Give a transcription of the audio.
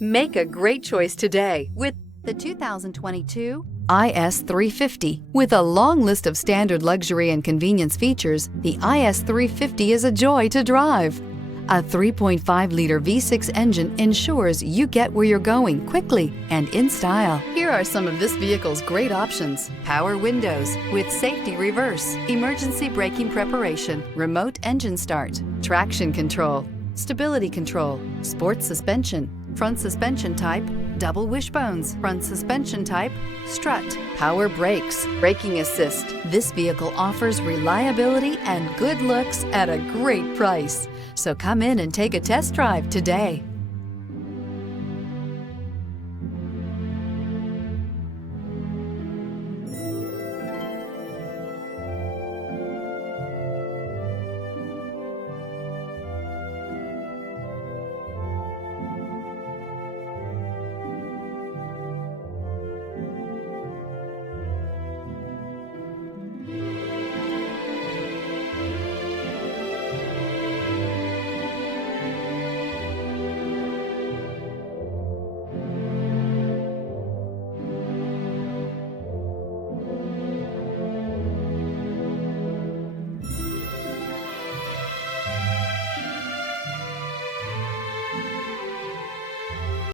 Make a great choice today with the 2022 IS 350. With a long list of standard luxury and convenience features, the IS 350 is a joy to drive. A 3.5-liter V6 engine ensures you get where you're going quickly and in style. Here are some of this vehicle's great options: power windows with safety reverse, emergency braking preparation, remote engine start, traction control, stability control, sports suspension, front suspension type, double wishbones, front suspension type, strut, power brakes, braking assist. This vehicle offers reliability and good looks at a great price. So come in and take a test drive today.